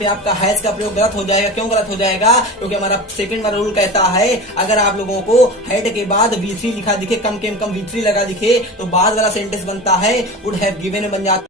पे आपका हैज का प्रयोग गलत हो जाएगा। क्यों गलत हो जाएगा? क्योंकि हमारा सेकंड वाला रूल कहता है अगर आप लोगों को हेड के बाद V3 लिखा दिखे, कम के कम V3 लगा दिखे, तो बाद वाला सेंटेंस बनता है वुड हैव गिवन बन जाता।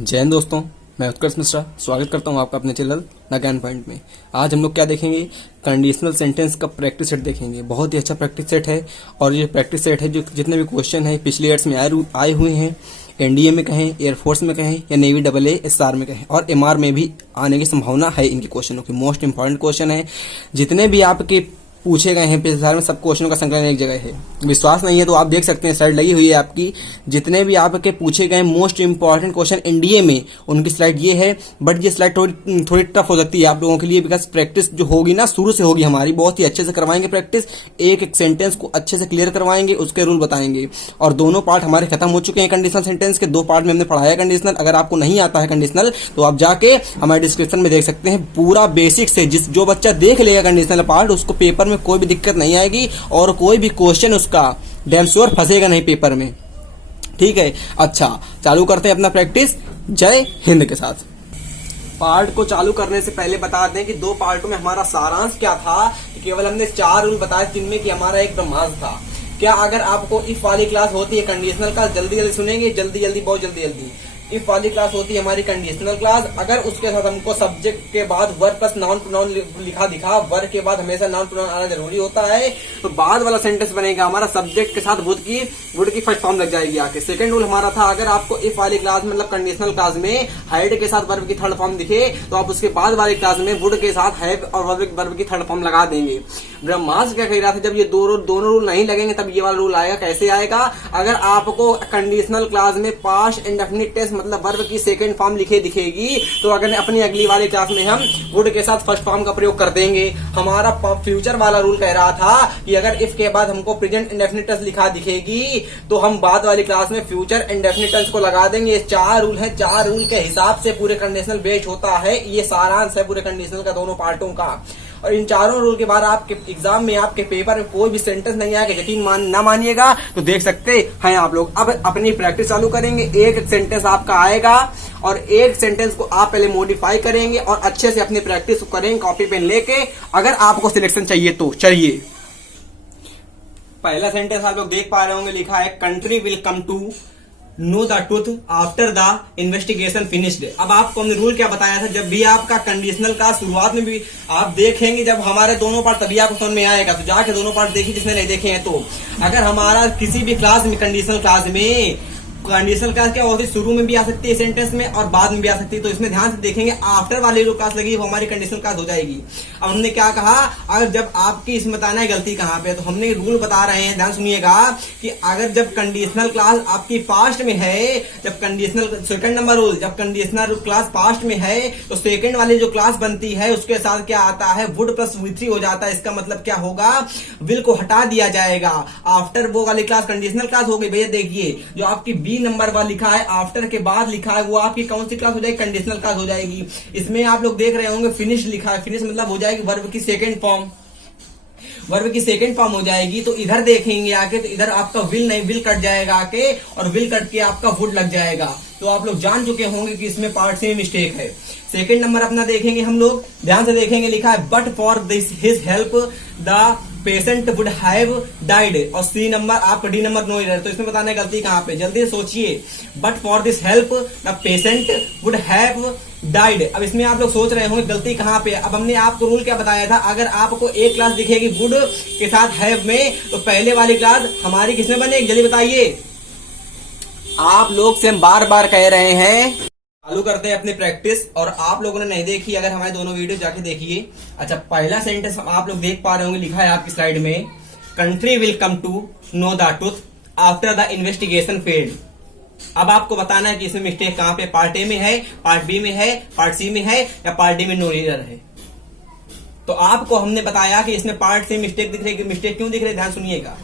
जय हिंद दोस्तों, मैं उत्कर्ष मिश्रा स्वागत करता हूं आपका अपने चैनल ज्ञान पॉइंट में। आज हम लोग क्या देखेंगे? कंडीशनल सेंटेंस का प्रैक्टिस सेट देखेंगे। बहुत ही अच्छा प्रैक्टिस सेट है और ये प्रैक्टिस सेट है जो जितने भी क्वेश्चन है पिछले ईयर्स में आए हुए हैं, एनडीए में कहें, एयरफोर्स में कहें या नेवी AA SR में कहें और MR में भी आने की संभावना है इनके क्वेश्चनों की। मोस्ट इंपॉर्टेंट क्वेश्चन है, जितने भी आपके पूछे गए हैं पिछले साल में सब क्वेश्चनों का संकलन एक जगह है। विश्वास नहीं है तो आप देख सकते हैं, स्लाइड लगी हुई है आपकी। जितने भी आपके पूछे गए मोस्ट इंपॉर्टेंट क्वेश्चन एनडीए में उनकी स्लाइड ये है। बट ये स्लाइड थोड़ी टफ हो सकती है आप लोगों के लिए, बिकॉज प्रैक्टिस जो होगी ना शुरू से होगी हमारी, बहुत ही अच्छे से करवाएंगे प्रैक्टिस। एक एक सेंटेंस को अच्छे से क्लियर करवाएंगे, उसके रूल बताएंगे। और दोनों पार्ट हमारे खत्म हो चुके हैं कंडीशनल सेंटेंस के। 2 पार्ट में हमने पढ़ाया कंडीशनल। अगर आपको नहीं आता है कंडीशनल तो आप जाके हमारे डिस्क्रिप्शन में देख सकते हैं। पूरा बेसिक से जो बच्चा देख लेगा कंडीशनल पार्ट, उसको पेपर में कोई भी दिक्कत नहीं आएगी और कोई भी क्वेश्चन उसका डैम श्योर फंसेगा नहीं पेपर में। ठीक है, अच्छा चालू करते हैं अपना प्रैक्टिस जय हिंद के साथ। पार्ट को चालू करने से पहले बता दें कि 2 पार्टों में हमारा सारांश क्या था। केवल हमने 4 रूल बताए जिनमें कि हमारा एक ब्रह्मास्त्र था। क्या अगर आपको इफ वाली क्लास होती है कंडीशनल क्लास, जल्दी जल्दी सुनेंगे, जल्दी जल्दी बहुत जल्दी जल्दी। इफ वाली क्लास होती है हमारी कंडीशनल क्लास, अगर उसके साथ हमको सब्जेक्ट के बाद वर्ब प्लस नाउन प्रोनाउन लिखा दिखा, वर्ब के बाद हमेशा नाउन प्रोनाउन आना जरूरी होता है, तो बाद वाला सेंटेंस बनेगा हमारा सब्जेक्ट के साथ वुड की फर्स्ट फॉर्म लग जाएगी आके। सेकंड रूल हमारा था अगर आपको इफ वाली क्लास मतलब कंडीशनल क्लास में हैड के साथ वर्ब की थर्ड फॉर्म दिखे तो आप उसके बाद वाली क्लास में वुड के साथ हैव और वर्ब की थर्ड फॉर्म लगा देंगे। ब्रह्मास्त्र क्या कह रहा था, जब ये दोनों रूल नहीं लगेंगे तब ये वाला रूल आएगा। कैसे आएगा? अगर आपको कंडीशनल क्लास में पास्ट इंडेफिनिट टेंस मतलब वर्ब की सेकंड फॉर्म लिखे दिखेगी तो अगर अपनी अगली वाली क्लास में हम वुड के साथ फर्स्ट फॉर्म का प्रयोग कर देंगे। हमारा फ्यूचर वाला रूल कह रहा था कि अगर इफ के बाद हमको प्रेजेंट इंडेफिनिट टेंस लिखा दिखेगी तो हम बाद वाली क्लास में फ्यूचर इंडेफिनिट टेंस को लगा देंगे। ये 4 रूल है, 4 रूल के हिसाब से पूरे कंडीशनल बेस्ड होता है। ये सारांश है पूरे कंडीशनल का दोनों पार्टों का। और इन 4 रूल के बाद आपके एग्जाम में आपके पेपर में कोई भी सेंटेंस नहीं आएगा। यकीन ना मानिएगा तो देख सकते हैं आप लोग। अब अपनी प्रैक्टिस चालू करेंगे। एक सेंटेंस आपका आएगा और एक सेंटेंस को आप पहले मॉडिफाई करेंगे और अच्छे से अपनी प्रैक्टिस करेंगे कॉपी पेन लेके, अगर आपको सिलेक्शन चाहिए तो। चलिए, पहला सेंटेंस आप लोग देख पा रहे होंगे, लिखा है country will come to know the truth after the investigation finished. अब आपको हमने रूल क्या बताया था, जब भी आपका कंडीशनल का शुरुआत में भी आप देखेंगे जब हमारे दोनों पार्ट तभी आपको समझ में आएगा। तो जाके दोनों पार्ट देखिए जिसने नहीं देखे हैं तो। अगर हमारा किसी भी क्लास में कंडीशनल क्लास क्या होती है, शुरू में भी आ सकती है सेंटेंस में और बाद में भी आ सकती है। तो इसमें ध्यान से देखेंगे, आफ्टर वाली जो क्लास लगी वो हमारी कंडीशनल क्लास हो जाएगी। अब हमने क्या कहा, अगर जब आपकी इसमें बताना है गलती कहां पे, तो हमने रूल बता रहे हैं, ध्यान सुनिएगा कि अगर जब कंडीशनल क्लास आपकी पास्ट में है, जब कंडीशनल सेकंड नंबर रूल, जब कंडीशनल क्लास पास्ट में है तो सेकंड वाली जो क्लास बनती है उसके साथ क्या आता है, वुड प्लस V3 हो जाता है। इसका मतलब क्या होगा, विल को हटा दिया जाएगा। आफ्टर वो वाली क्लास कंडीशनल क्लास हो गई। भैया देखिए, जो आपकी B नंबर वाला लिखा है, आफ्टर के बाद लिखा है, वो आपकी कौन सी क्लास हो जाएगी, कंडीशनल क्लास हो जाएगी। इसमें आप लोग देख रहे होंगे फिनिश लिखा है, फिनिश मतलब हो जाएगी वर्ब की सेकंड फॉर्म, वर्ब की सेकंड फॉर्म हो जाएगी। तो इधर देखेंगे आके तो इधर आपका विल नहीं, विल कट जाएगा आके और विल कट के आपका वुड लग जाएगा। तो आप लोग जान चुके होंगे कि इसमें पार्ट से मिस्टेक है। सेकंड नंबर अपना देखेंगे हम लोग, ध्यान से देखेंगे, लिखा है but for this his help the patient would have died. और C नंबर आपका D नंबर नो एरर। तो इसमें बताने गलती कहां पे, जल्दी सोचिए। But for this help the patient would have died. अब इसमें आप लोग सोच रहे होंगे गलती कहां पे। अब हमने आपको रूल क्या बताया था, अगर आपको एक क्लास दिखेगी वुड के साथ हैव में तो पहले वाली क्लास हमारी किसमें बनेगी, जल्दी बताइए। आप लोग से हम बार बार कह रहे हैं, चालू करते हैं अपनी प्रैक्टिस। और आप लोगों ने नहीं देखी, अगर हमारे दोनों वीडियो जाके देखिए। अच्छा, पहला सेंटेंस आप लोग देख पा रहे होंगे, लिखा है आपकी स्लाइड में, country will come to know the truth after the investigation failed. अब आपको बताना है कि इसमें मिस्टेक कहां पे, पार्ट A में है, पार्ट B में है, पार्ट C में है या पार्ट D में नो एरर है। तो आपको हमने बताया कि इसमें पार्ट से मिस्टेक दिख रही है। मिस्टेक क्यों दिख रही है, ध्यान सुनिएगा।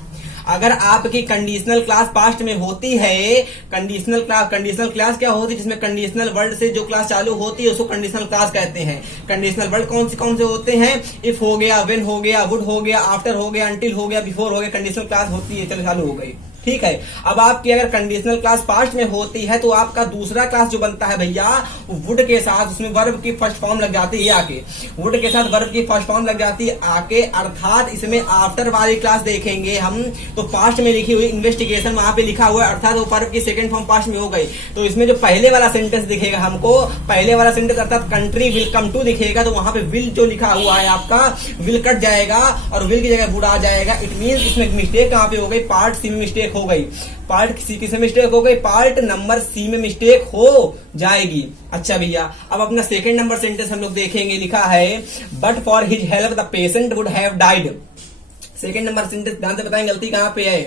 अगर आपकी कंडीशनल क्लास पास्ट में होती है, कंडीशनल क्लास क्या होती है, जिसमें कंडीशनल वर्ड से जो क्लास चालू होती है उसको कंडीशनल क्लास कहते हैं। कंडीशनल वर्ड कौन से होते हैं, इफ हो गया, व्हेन हो गया, वुड हो गया, आफ्टर हो गया, अंटिल हो गया, बिफोर हो गया, कंडीशनल क्लास होती है, चलो चालू हो गई। ठीक है। अब आपकी अगर कंडीशनल क्लास पास्ट में होती है तो आपका दूसरा क्लास जो बनता है भैया, वुड के साथ उसमें वर्ब की फर्स्ट फॉर्म लग जाती है आके, वुड के साथ वर्ब की फर्स्ट फॉर्म लग जाती है आके, अर्थात इसमें आफ्टर वाली क्लास देखेंगे हम तो पास्ट में लिखी हुई इन्वेस्टिगेशन वहां पे लिखा हुआ है, अर्थात वो वर्ब की सेकंड फॉर्म पास्ट में हो गई। तो इसमें जो पहले वाला सेंटेंस दिखेगा हमको, पहले वाला सेंटेंस अर्थात कंट्री विल कम टू दिखेगा, तो वहां पे विल जो लिखा हुआ है आपका, विल कट जाएगा और विल की जगह वुड आ जाएगा। इट मीन इसमें मिस्टेक कहां पे हो गई, पार्ट सी में मिस्टेक हो गई, पार्ट सी किसमें मिस्टेक हो गई, पार्ट नंबर सी में मिस्टेक हो जाएगी। अच्छा भैया, अब अपना सेकंड नंबर सेंटेंस हम लोग देखेंगे, लिखा है but for his help the patient would have died. Second number sentence ध्यान से बताएं गलती कहां पे है,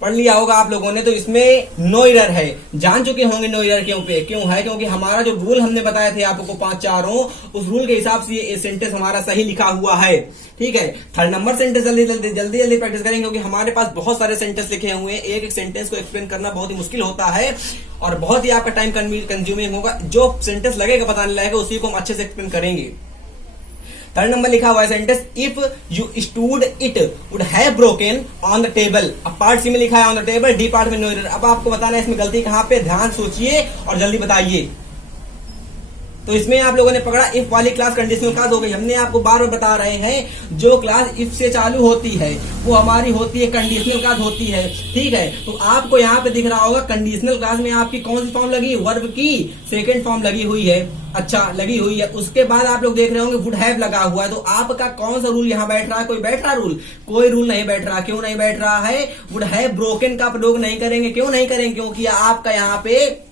पढ़ लिया होगा आप लोगों ने, तो इसमें नो एरर है, जान चुके होंगे नो एरर क्यों है, क्योंकि हमारा जो रूल हमने बताया थे आपको 5 चारों, उस रूल के हिसाब से ये सेंटेंस हमारा सही लिखा हुआ है। ठीक है। थर्ड नंबर सेंटेंस जल्दी प्रैक्टिस करेंगे, क्योंकि हमारे पास बहुत सारे सेंटेंस लिखे हुए हैं, एक सेंटेंस को एक्सप्लेन करना बहुत ही मुश्किल होता है और बहुत ही आपका टाइम कंज्यूमिंग होगा। जो सेंटेंस लगेगा बताने लगेगा उसी को हम अच्छे से एक्सप्लेन करेंगे। थर्ड नंबर लिखा हुआ है sentence, if you stood it would have broken on the table. अब पार्ट सी में लिखा है on the table, D part में नो एरर। अब आपको बताना है इसमें गलती कहां पे, ध्यान सोचिए और जल्दी बताइए। तो इसमें आप लोगों ने पकड़ा इफ वाली क्लास कंडीशनल क्लास हो गई। हमने आपको बार बार बता रहे हैं जो क्लास इफ से चालू होती है वो हमारी होती है कंडीशनल क्लास होती है। ठीक है। तो आपको यहाँ पे दिख रहा होगा कंडीशनल क्लास में आपकी कौन सी फॉर्म लगी, वर्ब की सेकंड फॉर्म लगी हुई है। अच्छा, लगी हुई है। उसके बाद आप लोग देख रहे होंगे वुड हैव लगा हुआ है। तो आपका कौन सा रूल यहाँ बैठ रहा है, कोई बैठ रहा रूल, कोई रूल नहीं बैठ रहा। क्यों नहीं बैठ रहा है, वुड हैव ब्रोकन का प्रयोग नहीं करेंगे। क्यों नहीं करेंगे, क्योंकि आपका यहाँ पे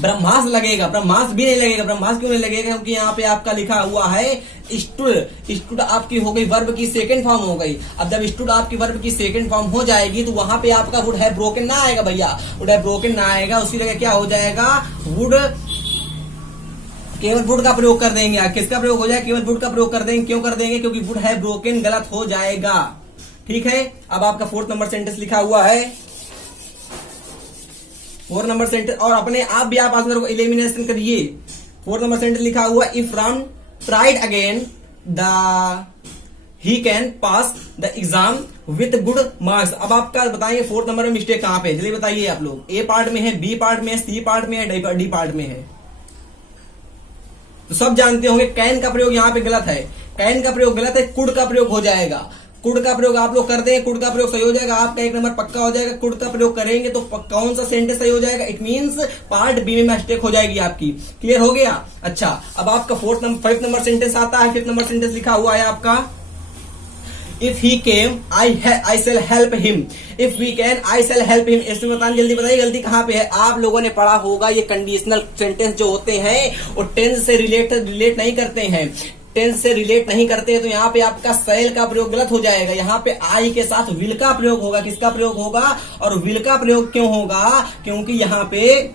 ब्रह्मास लगेगा, ब्रह्मास भी नहीं लगेगा। ब्रह्मास क्यों नहीं लगेगा, क्योंकि यहाँ पे आपका लिखा हुआ है स्टूड आपकी हो गई वर्ब की सेकंड फॉर्म हो गई। अब जब स्टूड आपकी वर्ब की सेकंड फॉर्म हो जाएगी तो वहां पे आपका वुड हैव ब्रोकन ना आएगा भैया, वुड हैव ब्रोकन ना आएगा। उसी जगह क्या हो जाएगा, वुड, केवल वुड का प्रयोग कर देंगे। किसका प्रयोग हो जाएगा, केवल वुड का प्रयोग कर देंगे। क्यों कर देंगे, क्योंकि वुड हैव ब्रोकन गलत हो जाएगा। ठीक है। अब आपका फोर्थ नंबर सेंटेंस लिखा हुआ है, 4 नंबर सेंटेंस, और अपने आप भी आप आंसर को एलिमिनेशन करिए। 4 नंबर सेंटेंस लिखा हुआ, if Ram tried again he can pass the exam with good marks. अब आपका बताइए 4 नंबर में मिस्टेक कहां पे है, चलिए बताइए आप लोग। ए पार्ट में है, बी पार्ट में है, सी पार्ट में है, डी पार्ट में है। तो सब जानते होंगे कैन का प्रयोग यहाँ पे गलत है, कैन का प्रयोग गलत है, कुड का प्रयोग हो जाएगा। कुड का प्रयोग आप लोग कर दें, कुड का प्रयोग सही हो जाएगा, आपका 1 नंबर पक्का हो जाएगा। कुड का प्रयोग करेंगे तो कौन सा सेंटेंस सही हो जाएगा, इट मींस पार्ट बी में मिस्टेक हो जाएगी आपकी। क्लियर हो गया। अच्छा, अब आपका 5th नंबर सेंटेंस आता है। 5th नंबर सेंटेंस लिखा हुआ है आपका, if he came I shall help him, if we can I shall help him. इसमें बताइए, जल्दी बताइए गलती कहां पे है। आप लोगों ने पढ़ा होगा ये कंडीशनल सेंटेंस जो होते हैं वो टेंस से रिलेट नहीं करते हैं, टेंस से रिलेट नहीं करते हैं। तो यहाँ पे आपका शैल का प्रयोग गलत हो जाएगा। यहाँ पे आई के साथ विल का प्रयोग होगा। किसका प्रयोग होगा, और विल का प्रयोग क्यों होगा, क्योंकि यहाँ पे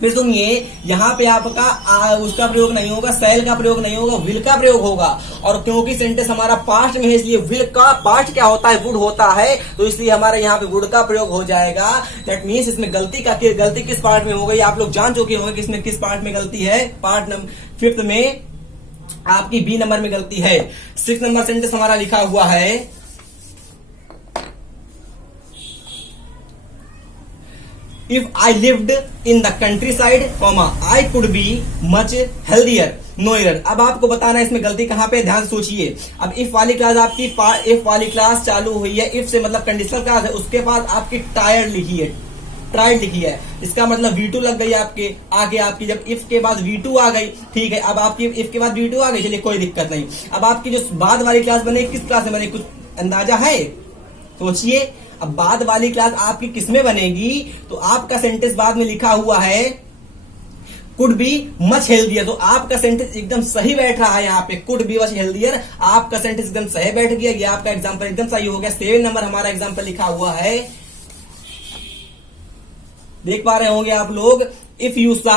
फिर सुनिए, यहाँ पे आपका उसका प्रयोग नहीं होगा, शैल का प्रयोग नहीं होगा, विल का प्रयोग होगा। और क्योंकि सेंटेंस हमारा पास्ट में है इसलिए विल का पास्ट क्या होता है, वुड होता है, तो इसलिए हमारे यहाँ पे वुड का प्रयोग हो जाएगा। दैट मीन्स इसमें गलती किस पार्ट में हो गई, आप लोग जान चुके होंगे किसमें किस पार्ट में गलती है। पार्ट नंबर 5th में आपकी बी नंबर में गलती है। 6 नंबर सेंटेंस हमारा लिखा हुआ है, if I lived in the countryside comma I could be much healthier, no error. अब आपको बताना है इसमें गलती कहां पे, ध्यान सोचिए। अब इफ वाली क्लास आपकी इफ वाली क्लास चालू हुई है, इफ से मतलब कंडीशनल क्लास है, उसके बाद आपकी टायर्ड लिखी है, ट्राइड लिखी है, इसका मतलब V2 लग गई आपके आगे। आपकी जब इफ के बाद V2 आ गई, ठीक है, अब आपकी इफ के बाद V2 आ गई, चलिए कोई दिक्कत नहीं। अब आपकी जो बाद वाली क्लास बने किस क्लास में बने, कुछ अंदाजा है, सोचिए। अब बाद वाली क्लास आपकी किस में बनेगी, तो आपका सेंटेंस बाद में लिखा हुआ है कुड बी मच हेल्दियर। तो आपका सेंटेंस एकदम सही बैठ रहा है, यहाँ पे कुड बी मच हेल्दियर, आपका सेंटेंस एकदम सही बैठ गया। ये आपका एग्जाम्पल एकदम सही हो गया। 7 नंबर हमारा एग्जाम्पल लिखा हुआ है, देख पा रहे होंगे आप लोग, if you saw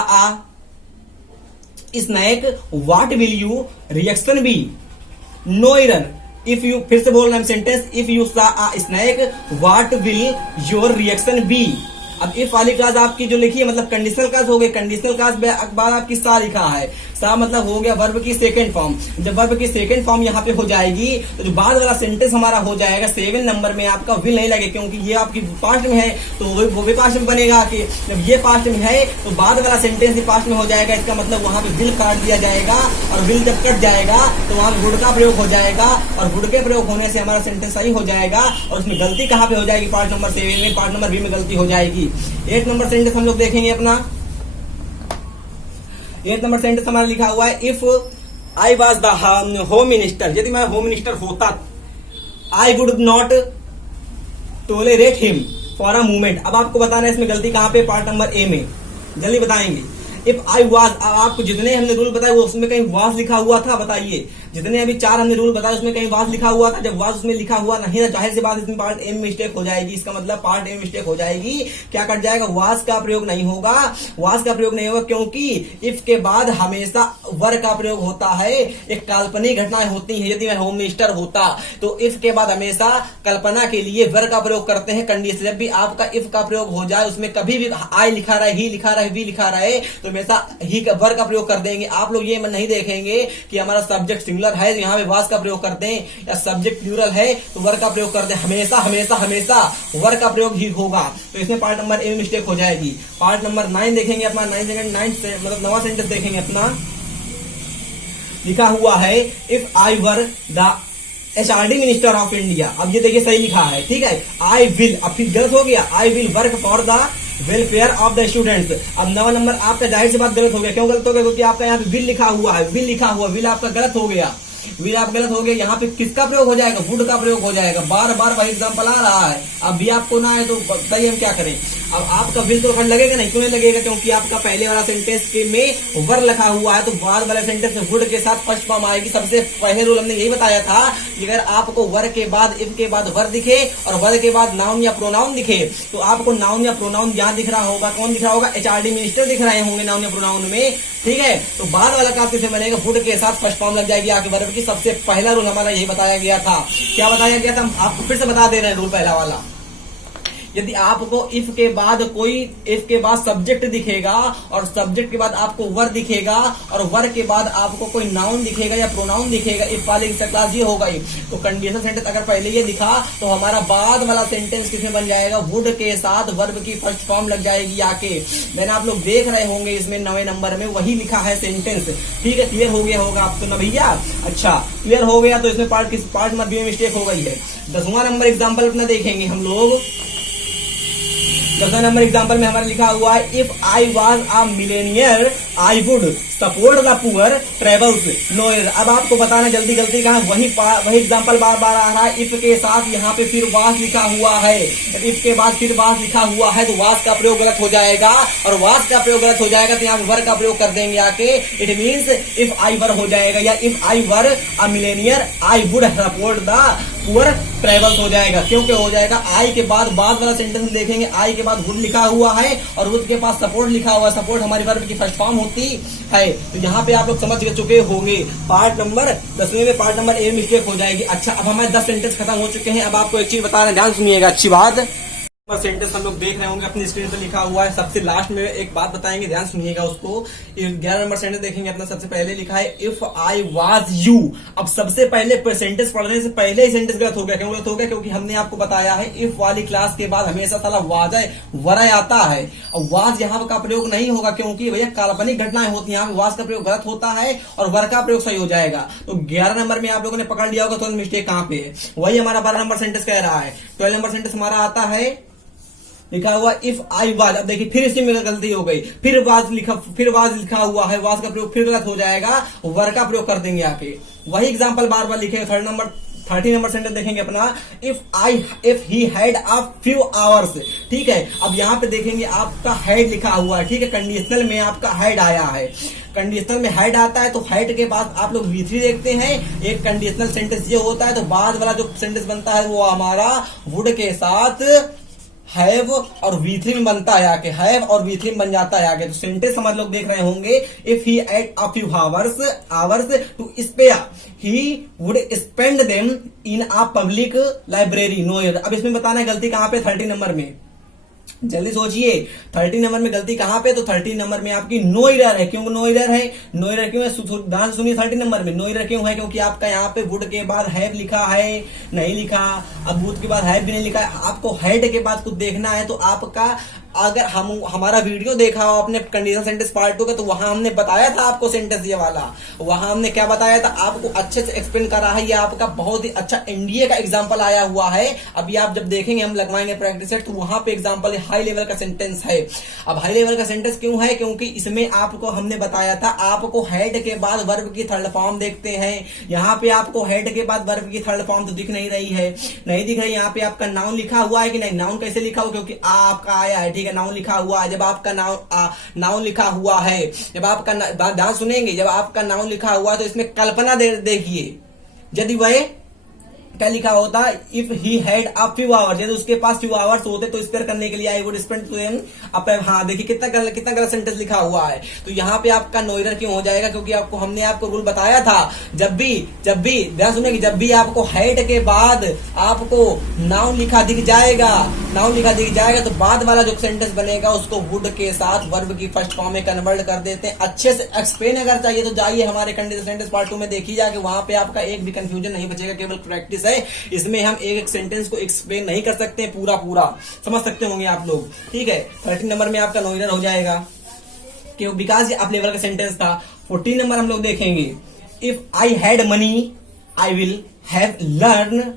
snake what will you reaction be, no error. If you, फिर से बोल रहा हूं sentence, if you saw a snake what will your reaction be. अब इफ वाली क्लास आपकी जो लिखी है मतलब कंडीशनल क्लास हो गई, कंडीशनल क्लास बाद आपकी सा लिखा है, सा मतलब हो गया वर्ब की सेकंड फॉर्म। जब वर्ब की सेकंड फॉर्म यहाँ पे हो जाएगी तो जो बाद वाला सेंटेंस हमारा हो जाएगा 7 नंबर में आपका विल नहीं लगे, क्योंकि ये आपकी पास्ट में है तो वो भी पास्ट में बनेगा कि जब ये पास्ट में है तो बाद वाला सेंटेंस ही पास्ट में हो जाएगा। इसका मतलब वहां पे विल काट दिया जाएगा और विल जब कट जाएगा तो वहां वुड का प्रयोग हो जाएगा और वुड के प्रयोग होने से हमारा सेंटेंस सही हो जाएगा। और उसमें गलती कहाँ पे हो जाएगी, पार्ट नंबर 7 में, पार्ट नंबर बी में गलती हो जाएगी। 8 नंबर सेंटेंस हम लोग देखेंगे अपना। 8 नंबर सेंटेंस हमारा लिखा हुआ है, if I was the home minister, यदि मैं होम मिनिस्टर होता, I would not tolerate him for a movement. अब आपको बताना है इसमें गलती कहां पे, पार्ट नंबर ए में, जल्दी बताएंगे। इफ आई वाज, आपको जितने हमने रूल बताए वो उसमें कहीं वाज लिखा हुआ था, बताइए। जितने अभी 4 हमने रूल बताए उसमें कहीं वाज लिखा हुआ था, जब वाज उसमें लिखा हुआ नहीं था जाहिर सी बात इसमें पार्ट ए में मिस्टेक हो जाएगी। इसका मतलब पार्ट ए में मिस्टेक हो जाएगी, क्या कट जाएगा, वाज का प्रयोग नहीं होगा, वाज का प्रयोग नहीं होगा, क्योंकि इफ के बाद हमेशा वर का प्रयोग होता है। एक काल्पनिक घटनाएं होती है, यदि मैं होम मिनिस्टर होता तो इफ के बाद हमेशा कल्पना के लिए वर का प्रयोग करते हैं कंडीशन। जब भी आपका इफ का प्रयोग हो जाए उसमें कभी भी आई लिखा रहे, ही लिखा रहे, वी लिखा रहे तो हमेशा ही वर का प्रयोग कर देंगे। आप लोग ये नहीं देखेंगे कि हमारा सब्जेक्ट सिंगुलर है तो यहाँ पे वाज का प्रयोग करते हैं, या सब्जेक्ट प्लूरल है तो वर का प्रयोग करते हैं। हमेशा हमेशा हमेशा वर का प्रयोग ही होगा, तो इसमें पार्ट नंबर ए में मिस्टेक हो जाएगी। पार्ट नंबर 9 देखेंगे अपना, 9 मतलब नवा सेंटेंस देखेंगे अपना। लिखा हुआ है, if I were the HRD minister of India. अब ये देखिए सही लिखा है, ठीक है, आई विल, अब फिर गलत हो गया, I will work for the welfare of the students. अब 9 नंबर आपका जाहिर सी बात गलत हो गया, क्यों गलत हो गया, क्योंकि आपका यहाँ पे विल लिखा हुआ है, विल लिखा हुआ, विल आपका गलत हो गया, विल आप गलत हो गया। यहाँ पे किसका प्रयोग हो जाएगा, वुड का प्रयोग हो जाएगा। बार बार वही एग्जाम्पल आ रहा है, अब भी आपको ना है तो बताइए हम क्या करें। अब आपका विल तो खंड लगेगा नहीं, क्यों नहीं लगेगा, क्योंकि आपका पहले वाला सेंटेंस के में वर लिखा हुआ है, तो बाद वाले सेंटेंस में वुड के साथ फर्स्ट फॉर्म आएगी। सबसे पहले रूल हमने यही बताया था कि अगर आपको वर के बाद इफ के बाद वर दिखे और वर के बाद नाउन या प्रोनाउन दिखे तो आपको नाउन या प्रोनाउन यहाँ दिख रहा होगा, कौन दिख रहा होगा, HRD मिनिस्टर दिख रहे होंगे नाउन या प्रोनाउन में, ठीक है। तो बाद वाला काम कैसे बनेगा, वुड के साथ फर्स्ट फॉर्म लग जाएगी आगे वर्ब की। सबसे पहला रूल हमारा यही बताया गया था। क्या बताया गया था, हम आपको फिर से बता दे रहे हैं रूल पहला वाला। यदि आपको इफ के बाद कोई, इफ के बाद सब्जेक्ट दिखेगा और सब्जेक्ट के बाद आपको वर दिखेगा और वर के बाद आपको कोई नाउन दिखेगा या प्रोनाउन दिखेगा, इफ वाले की क्लास ये होगा ही। तो कंडीशनल सेंटेंस अगर पहले ये दिखा तो हमारा बाद वाला सेंटेंस किसमें बन जाएगा, वुड के साथ वर्ब की फर्स्ट फॉर्म लग जाएगी आके। मैंने आप लोग देख रहे होंगे इसमें 9वें नंबर में वही लिखा है सेंटेंस, ठीक है। क्लियर हो गया होगा आपको ना भैया, अच्छा क्लियर हो गया। तो इसमें पार्ट नंबर बी में मिस्टेक हो गई है। 10वां नंबर एग्जाम्पल अपना देखेंगे हम लोग। 10वां नंबर एग्जाम्पल में हमारा लिखा हुआ है, if I was a millionaire I would support the poor travels no error. अब आपको बताना जल्दी गलती कहाँ, वही एग्जाम्पल बार बार आ रहा है। इफ के साथ यहाँ पे फिर वास लिखा हुआ है, इफ के बाद फिर वास लिखा हुआ है तो वास का प्रयोग गलत हो जाएगा, और वास का प्रयोग गलत हो जाएगा तो यहाँ पे वर का प्रयोग कर देंगे आके। इट मीन्स इफ आई वर हो जाएगा, या if I were a millionaire I would support the poor travels हो जाएगा। क्योंकि हो जाएगा आई के बाद वाला सेंटेंस देखेंगे, आई के बाद वुड लिखा हुआ है और वुड के पास सपोर्ट लिखा हुआ है, सपोर्ट हमारी वर्ब की फर्स्ट फॉर्म होती है। तो यहाँ पे आप लोग समझ चुके होंगे पार्ट नंबर 10वें में पार्ट नंबर ए मिस्टेक हो जाएगी। अच्छा, अब हमारे 10 सेंटेंस खत्म हो चुके हैं। अब आपको एक चीज बता रहे हैं, ध्यान सुनिएगा, अच्छी बात। सेंटेंस हम लोग देख रहे होंगे अपनी स्क्रीन पर लिखा हुआ है। सबसे लास्ट में एक बात बताएंगे, ध्यान सुनिएगा उसको। 11 नंबर सेंटेंस देखेंगे अपना, सबसे पहले लिखा है इफ आई वाज यू। अब सबसे पहले सेंटेंस पढ़ने से पहले ही सेंटेंस गलत हो गया। क्यों गलत हो गया, क्योंकि हमने आपको बताया है इफ वाली क्लास के बाद हमेशा साला वाज वरय आता है। और वाज यहाँ का प्रयोग नहीं होगा, क्योंकि भैया काल्पनिक घटनाएं होती हैं, यहाँ पे वाज का प्रयोग गलत होता है और वर का प्रयोग सही हो जाएगा। तो 11 नंबर में आप लोगों ने पकड़ लिया होगा तो मिस्टेक कहाँ पे है, वही हमारा 12 नंबर सेंटेंस कह रहा है। 12 नंबर सेंटेंस हमारा आता है, लिखा हुआ इफ आई वाज। अब देखिए फिर इसी में गलती हो गई, फिर वाज लिखा हुआ है, वाज का प्रयोग फिर गलत हो जाएगा, वर का प्रयोग कर देंगे आके। वही एग्जांपल बार बार लिखेगा। 30 नंबर सेंटेंस देखेंगे अपना, if he had a few hours. ठीक है, अब यहाँ पे देखेंगे आपका हैड लिखा हुआ है, ठीक है, कंडीशनल में आपका हैड आया है। कंडीशनल में हैड आता है तो हैड के बाद आप लोग V3 देखते हैं। एक कंडीशनल सेंटेंस ये होता है तो बाद वाला जो सेंटेंस बनता है वो हमारा वुड के साथ हैव और V3 में बनता है आके, हैव और V3 में बन जाता है आगे। तो सेंटेंस समझ लोग देख रहे होंगे, if he had a few hours to spare he would spend them in a public library no year. अब इसमें बताना है गलती कहां पे, 30 नंबर में। जल्दी सोचिए 30 नंबर में गलती कहां पे, तो 30 नंबर में आपकी नो एरर है। क्यों नो एरर है? नो एरर क्यों है? ध्यान से सुनिए, 30 नंबर में नो एरर क्यों है? क्योंकि आपका यहाँ पे वुड के बाद हैव लिखा है, नहीं लिखा। अब वुड के बाद हैव भी नहीं लिखा है, आपको हेड के बाद कुछ देखना है। तो आपका अगर हमारा वीडियो देखा हो आपने कंडीशनल सेंटेंस पार्ट 2 का, तो वहां हमने बताया था आपको सेंटेंस ये वाला। वहां हमने क्या बताया था, आपको अच्छे से एक्सप्लेन करा है। ये आपका बहुत ही अच्छा एनडीए का एग्जांपल आया हुआ है। अभी आप जब देखेंगे, हम लगवाएंगे प्रैक्टिस सेट, तो वहां पे एग्जांपल हाई लेवल का सेंटेंस है। अब हाई लेवल का सेंटेंस क्यों है? क्योंकि इसमें आपको हमने बताया था, आपको हेड के बाद वर्ब की थर्ड फॉर्म देखते हैं। यहाँ पे आपको हेड के बाद वर्ब की थर्ड फॉर्म तो दिख नहीं रही है, नहीं दिख रही। यहाँ पे आपका नाउन लिखा हुआ है कि नहीं? नाउन कैसे लिखा हुआ? क्योंकि आपका आया है, ठीक है, नाउन लिखा हुआ है। जब आपका नाउन लिखा हुआ है, जब आपका ध्यान सुनेंगे, जब आपका नाउन लिखा हुआ है तो इसमें कल्पना देखिए, यदि वह क्या लिखा होता, if he had a few hours, यदि उसके पास फ्यू आवर्स होते तो स्पेयर करने के लिए I would spend to them up. हाँ देखिए कितना गलत सेंटेंस लिखा हुआ है। तो यहाँ पे आपका नो एरर क्यों हो जाएगा? क्योंकि हमने आपको रूल बताया था, जब भी ध्यान सुनिए, जब भी आपको हेड के बाद आपको नाउन लिखा दिख जाएगा, तो बाद वाला जो सेंटेंस बनेगा उसको वुड के साथ वर्ब की फर्स्ट फॉर्म में कन्वर्ट कर देते हैं। अच्छे से एक्सप्लेन अगर चाहिए तो जाइए हमारे कंडीशनल सेंटेंस पार्ट 2 में देखिए जाके, वहां पे आपका एक भी कंफ्यूजन नहीं बचेगा, केवल प्रैक्टिस है। इसमें हम एक सेंटेंस को एक्सप्लेन नहीं कर सकते, पूरा समझ सकते होंगे आप लोग, ठीक है। 30 नंबर में आपका नो एरर हो जाएगा, क्यों? बिकॉज ये अप लेवल का सेंटेंस था। 14 नंबर हम लोग देखेंगे, if I had money I will have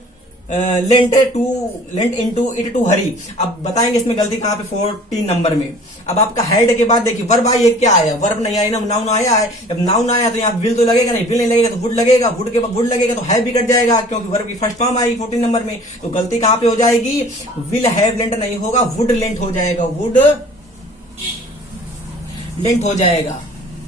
lent into it to Hari. अब बताएंगे इसमें गलती कहां पे, 14 नंबर में। अब आपका हेड के बाद देखिए वर्ब आई है, क्या आया? वर्ब नहीं आई ना, नाउन आया है। जब नाउन आया तो यहाँ विल तो लगेगा नहीं, विल नहीं लगेगा तो वुड लगेगा, वुड के बाद वुड लगेगा तो हैव भी कट जाएगा, क्योंकि वर्ब की फर्स्ट फॉर्म आई 14 नंबर में। तो गलती कहां पे हो जाएगी? विल हैव लेंट नहीं होगा, वुड लेंट हो जाएगा, वुड लेंट हो जाएगा,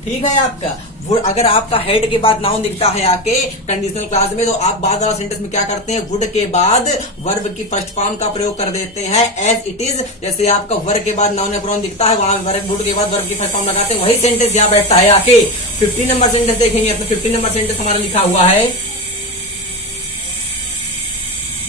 ठीक है। आपका अगर आपका हेड के बाद नाउन दिखता है आके कंडीशनल क्लास में, तो आप बाद वाला सेंटेंस में क्या करते हैं, वुड के बाद वर्ब की फर्स्ट फॉर्म का प्रयोग कर देते हैं, एज इट इज। जैसे आपका वर्ब के बाद नाउन या प्रोनाउन दिखता है, वहां वुड के बाद वर्ब की फर्स्ट फॉर्म लगाते हैं, वही सेंटेंस यहाँ बैठता है आके। 15 नंबर सेंटेंस देखेंगे अपने। 15 नंबर सेंटेंस हमारा लिखा हुआ है,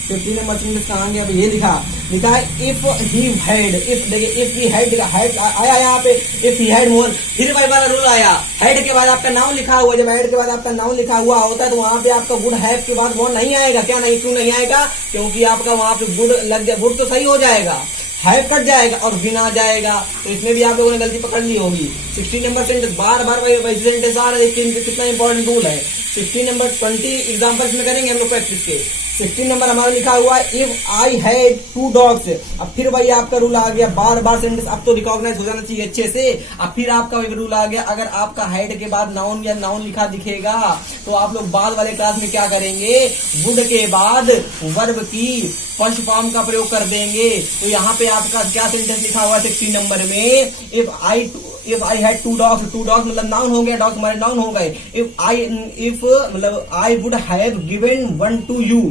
15 नंबर सेंटेंस कहां गया? ये लिखा है इफ ही हैड, इफ देखिए इफ ही हैड आया यहाँ पे, इफ ही हैड मोर, फिर वही वाला रूल आया, हेड के बाद आपका नाउन लिखा हुआ। जब हेड के बाद आपका नाउन लिखा हुआ होता है तो वहां पे आपका वुड हैव के बाद वो नहीं आएगा। क्या नहीं? क्यों नहीं आएगा? क्योंकि आपका वहां पे वुड लग जाए, वुड तो सही हो जाएगा, हैव कट जाएगा और विन आ जाएगा। तो इसमें भी आप लोगों ने गलती पकड़ ली होगी। 16 नंबर सेंटेंस बार वैसे सेंटेंस आ रहा है, कितना इंपॉर्टेंट रूल है। 16 नंबर 20 एग्जाम्पल्स में करेंगे हम लोग प्रैक्टिस के। 16 नंबर हमारा लिखा हुआ है, इफ आई हैड 2 डॉग्स। अब फिर वही आपका रूल आ गया, बार सेंटेंस अब तो रिकॉग्नाइज हो जाना चाहिए अच्छे से। अब फिर आपका वही रूल आ गया, अगर आपका हैड के बाद नाउन या नाउन लिखा दिखेगा तो आप लोग बाद वाले क्लास में क्या करेंगे, वुड के बाद वर्ब की फर्स्ट फॉर्म का प्रयोग कर देंगे। तो यहाँ पे आपका क्या सेंटेंस लिखा हुआ है 16 नंबर में, if I had 2 dogs. 2 dogs मतलब नाउन हो गया, डॉग्स हमारे नाउन हो गए। इफ मतलब I would have given 1 to you.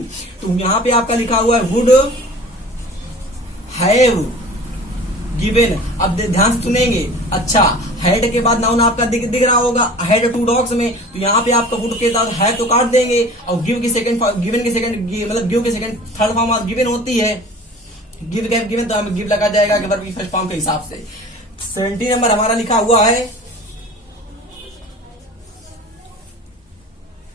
तो यहाँ पे आपका लिखा हुआ है वुड हैव गिवन। अब ध्यान से सुनेंगे, अच्छा हेड के बाद नाउन आपका दिख रहा होगा, हेड 2 डॉग्स में, तो यहाँ पे आपका वुड के साथ हैव तो काट देंगे और गिवन की सेकंड थर्ड फॉर्म गिवन होती है, गिवन तो हमें गिव लगा जाएगा वर्ब की फर्स्ट फॉर्म के हिसाब से। 17 नंबर हमारा लिखा हुआ है,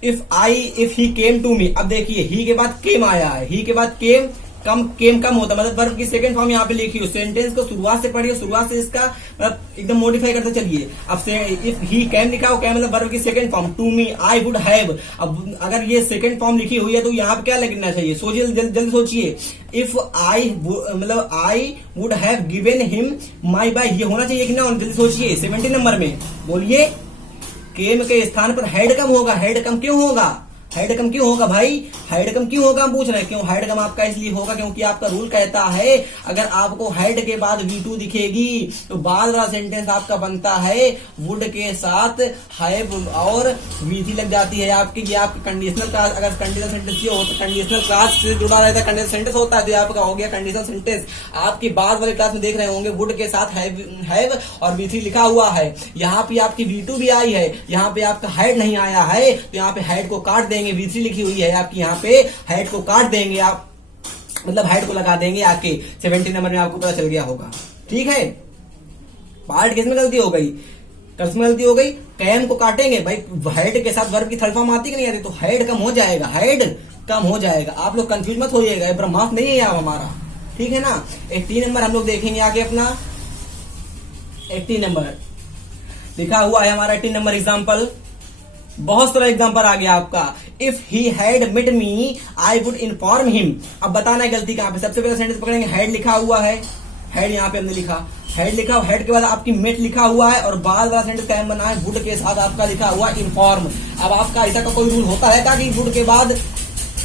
if he came to me. अब देखिए ही के बाद केम आया है, ही के बाद केम कम होता है, मतलब वर्ब की सेकंड फॉर्म यहाँ पे लिखी हो। सेंटेंस को शुरुआत से पढ़िए, शुरुआत से इसका मतलब एकदम मॉडिफाई करते चलिए। अब से इफ ही कैम लिखा हो, कैम मतलब वर्ब की second form, to me I would have. अब अगर ये सेकंड फॉर्म लिखी हुई है तो यहाँ पे क्या लिखना चाहिए, सोचिए, जल्दी सोचिए। इफ आई मतलब I would have given him my by, ये होना चाहिए कि ना? जल्दी सोचिए। 17 नंबर में बोलिए, केम के स्थान पर हेड कम होगा। हेड कम क्यों होगा? हाइड कम क्यों होगा भाई? हाइड कम क्यों होगा हम पूछ रहे हैं। क्यों हाइड कम आपका इसलिए होगा क्योंकि आपका रूल कहता है अगर आपको हाइड के बाद V2 दिखेगी तो बाद वाला सेंटेंस आपका बनता है वुड के साथ हैव और V3 लग जाती है आपकी। ये आपका कंडीशनल क्लास, अगर कंडीशनल सेंटेंस ये हो तो कंडीशनल क्लास से जुड़ा रहता है, कंडीशनल सेंटेंस होता है तो आपका हो गया कंडीशनल सेंटेंस। आपकी बाद वाले क्लास में देख रहे होंगे वुड के साथ हैव और V3 लिखा हुआ है। यहाँ पे आपकी V2 भी आई है, यहाँ पे आपका हाइड नहीं आया है तो यहाँ पे हाइड को काट देंगे। V3 लिखी हुई है आपकी, यहाँ पे हाइड को काट देंगे आप, मतलब हाइड को लगा देंगे आके। 70 नंबर में आपको पता चल गया होगा। ठीक है, पार्ट किस में गलती हो गई? किस में गलती हो गई? कैम को काटेंगे भाई, हाइड के साथ वर्ब की थर्ड फॉर्म आती कि नहीं आती, तो हाइड कम हो जाएगा, हाइड कम हो जाएगा। आप लोग कंफ्यूज मत होइएगा, ब्रह्मास्त्र नहीं है यहाँ हमारा। ठीक है ना। 80 नंबर हम लोग देखेंगे आगे अपना। 80 नंबर लिखा हुआ है हमारा 80 नंबर एग्जाम्पल। बहुत सारा एग्जाम्पल आ गया आपका। If he had met me I would inform him. अब बताना है गलती कहां पे। सबसे पहले सेंटेंस पकड़ेंगे, हैड लिखा हुआ है, हैड यहाँ पे हमने लिखा, हैड लिखा, हेड के बाद आपकी मेट लिखा हुआ है और बाद वाला सेंटेंस कैम बना है वुड के साथ आपका लिखा हुआ इन्फॉर्म। अब आपका ऐसा का कोई रूल होता है ताकि वुड के बाद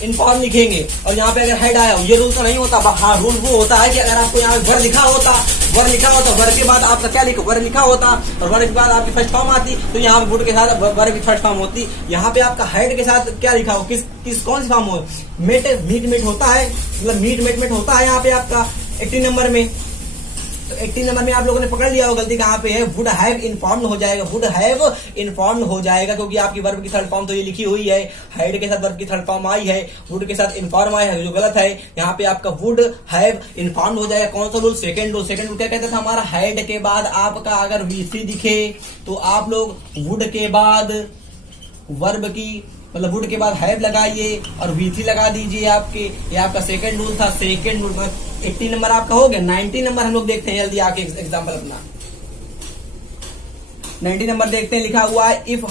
इन्फॉर्म लिखेंगे और यहाँ पे अगर हेड आया हो, ये रूल तो नहीं होता। हाँ, रूल वो होता है कि अगर आपको यहाँ वर लिखा होता, वर लिखा होता, वर के बाद आपका क्या लिखो, वर लिखा होता और वर के बाद आपकी फर्स्ट फॉर्म आती तो यहाँ पे वुड के साथ वर की फर्स्ट फॉर्म होती। यहाँ पे आपका हेड के साथ क्या लिखा हो, किस कौन सी फॉर्म हो, मेट मीट होता है, मतलब मीट होता है यहाँ पे आपका 80 नंबर में। तो 80 नंबर में आप लोगों ने पकड़ लिया हो गलती कहाँ पे है, वुड हैव इन्फॉर्म्ड हो जाएगा, वुड हैव इन्फॉर्म्ड हो जाएगा क्योंकि आपकी वर्ब की थर्ड फॉर्म तो ये लिखी हुई है, हेड के साथ वर्ब की थर्ड फॉर्म आई है, वुड के साथ इन्फॉर्म आया है जो गलत है। यहाँ पे आपका वुड हैव इन्फॉर्म्ड हो जाएगा। कौन सा rule? Second rule. Second rule क्या कहता था हमारा, हेड के बाद आपका अगर V3 दिखे तो आप लोग वुड के बाद वर्ब की, मतलब वुड के बाद हैव लगाइए और V3 लगा दीजिए आपके। ये आपका सेकंड रूल था। सेकंड रूल 80 नंबर आपका हो गया। 90 नंबर हम लोग देखते हैं जल्दी आके एग्जांपल अपना। 90 नंबर देखते हैं, लिखा हुआ है if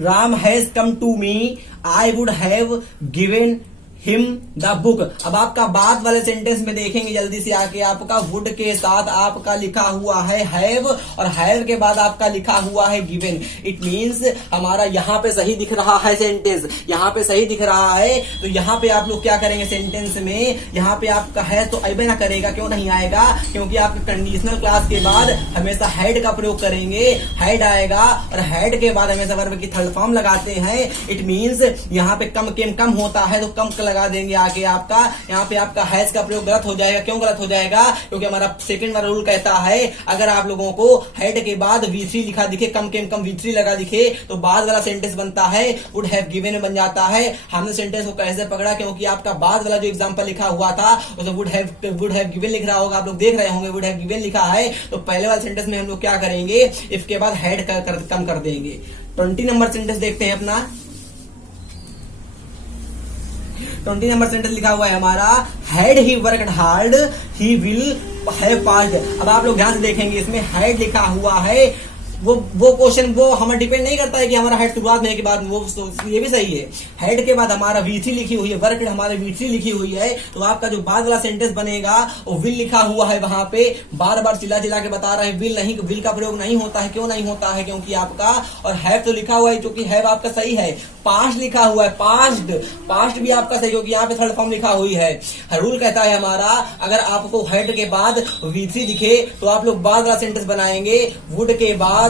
Ram has come to me I would have given him the book. अब आपका बाद वाले सेंटेंस में देखेंगे जल्दी से आके, आपका वुड के साथ आपका लिखा हुआ है हैव और हैव के बाद आपका लिखा हुआ है गिवन। इट मींस हमारा यहाँ पे सही दिख रहा है सेंटेंस, यहाँ पे सही दिख रहा है। तो यहाँ पे आप लोग क्या करेंगे सेंटेंस में, यहाँ पे आपका है तो अबे ना करेगा। क्यों नहीं आएगा? क्योंकि आपके कंडीशनल क्लास के बाद हमेशा हेड का प्रयोग करेंगे, हेड आएगा और हेड के बाद हमेशा वर्ब की थर्ड फॉर्म लगाते हैं। इट मींस यहाँ पे कम होता है तो कम लगा देंगे आगे आपका। यहाँ पे आपका हैज का प्रयोग गलत हो जाएगा। क्यों गलत हो जाएगा? क्योंकि हमारा सेकंड वाला रूल कहता है अगर आप लोगों को हेड के बाद V3 लिखा दिखे, कम V3 लगा दिखे तो बाद वाला सेंटेंस बनता है वुड हैव गिवन बन जाता है। हमने सेंटेंस को कैसे पकड़ा? क्योंकि आपका बाद वाला जो एग्जांपल लिखा हुआ था उसे वुड हैव गिवन लिख रहा होगा, आप लोग देख रहे होंगे वुड हैव गिवन लिखा है। तो पहले वाले सेंटेंस में हम लोग क्या करेंगे, इफ के बाद हेड कम कर देंगे। 20 नंबर सेंटेंस देखते हैं अपना। 20 नंबर सेंटेंस लिखा हुआ है हमारा, had he worked hard he will have passed. अब आप लोग ध्यान से देखेंगे इसमें हैड लिखा हुआ है, वो क्वेश्चन वो हमें डिपेंड नहीं करता है कि हमारा हेड शुरुआत में के बाद, वो ये भी सही है। हेड के बाद हमारा V3 लिखी हुई है, वर्क हमारे V3 लिखी हुई है, तो आपका जो बाद वाला सेंटेंस बनेगा वो विल लिखा हुआ है। वहां पे बार बार चिल्ला के बता रहे हैं विल नहीं, विल का प्रयोग नहीं होता है। क्यों नहीं होता है? क्योंकि आपका और हैव तो लिखा हुआ है, क्योंकि हैव आपका सही है। पास्ट लिखा हुआ है, पास्ट भी आपका सही, क्योंकि यहाँ पे थर्ड फॉर्म लिखा हुई है। रूल कहता है हमारा अगर आपको हेड के बाद V3 दिखे तो आप लोग बाद वाला सेंटेंस बनाएंगे, वुड के बाद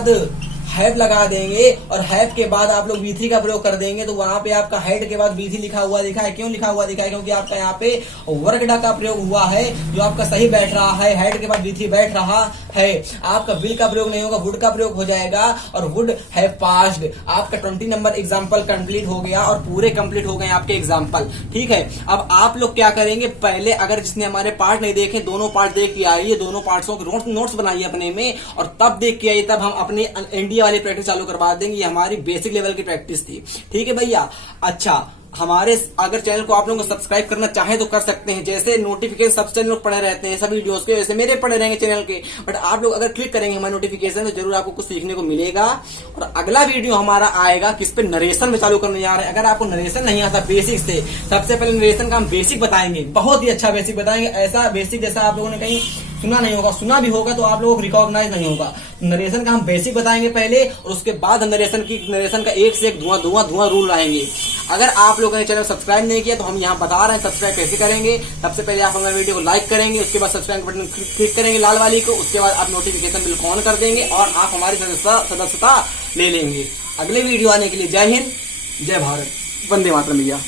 हैव लगा देंगे और हैव के बाद आप लोग V3 का प्रयोग कर देंगे। तो वहां पे आपका हेड के बाद V3 लिखा हुआ दिखा है। क्यों लिखा हुआ दिखा है? क्योंकि आपका यहाँ पे वर्क का प्रयोग हुआ है जो आपका सही बैठ रहा है, हेड के बाद V3 बैठ रहा है। आपका विल का प्रयोग नहीं होगा, वुड का प्रयोग हो जाएगा और वुड हैव पास्ड। आपका 20 नंबर एग्जाम्पल कंप्लीट हो गया और पूरे कंप्लीट हो गए आपके एग्जाम्पल। ठीक है, अब आप लोग क्या करेंगे, पहले अगर जिसने हमारे पार्ट नहीं देखे दोनों पार्ट देख के आइए, दोनों पार्ट्सों के नोट्स बनाइए अपने में और तब देख के आइए, तब हम अपनी इंडिया वाली प्रैक्टिस चालू करवा देंगे। ये हमारी बेसिक लेवल की प्रैक्टिस थी। ठीक है भैया। अच्छा, हमारे अगर चैनल को आप लोगों को सब्सक्राइब करना चाहे तो कर सकते हैं। जैसे नोटिफिकेशन सब चैनल पड़े रहते हैं सभी वीडियोस के, वैसे मेरे पड़े रहेंगे चैनल के, बट आप लोग अगर क्लिक करेंगे हमारे नोटिफिकेशन तो जरूर आपको कुछ सीखने को मिलेगा। और अगला वीडियो हमारा आएगा किस पे, नरेशन में चालू करने जा रहे हैं। अगर आपको नरेशन नहीं आता बेसिक से, सबसे पहले नरेशन का हम बेसिक बताएंगे, बहुत ही अच्छा बेसिक बताएंगे, ऐसा बेसिक जैसा आप लोगों ने कहीं सुना नहीं होगा, सुना भी होगा तो आप लोगों को रिकॉग्नाइज नहीं होगा। नरेशन का हम बेसिक बताएंगे पहले, और उसके बाद नरेशन का एक से एक धुआं रूल लाएंगे। अगर आप लोगों ने चैनल सब्सक्राइब नहीं किया तो हम यहाँ बता रहे हैं सब्सक्राइब कैसे करेंगे। सबसे पहले आप हमारे वीडियो को लाइक करेंगे, उसके बाद सब्सक्राइब बटन क्लिक करेंगे लाल वाली को, उसके बाद आप नोटिफिकेशन बिल ऑन कर देंगे और आप हमारी सदस्यता ले लेंगे। अगले वीडियो आने के लिए जय हिंद, जय भारत, वंदे मातरम भैया।